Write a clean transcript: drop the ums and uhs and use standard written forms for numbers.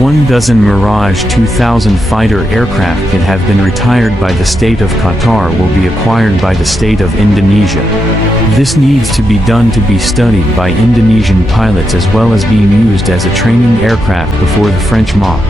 12 Mirage 2000 fighter aircraft that have been retired by the state of Qatar will be acquired by the state of Indonesia. This needs to be done to be studied by Indonesian pilots as well as being used as a training aircraft before the French mock.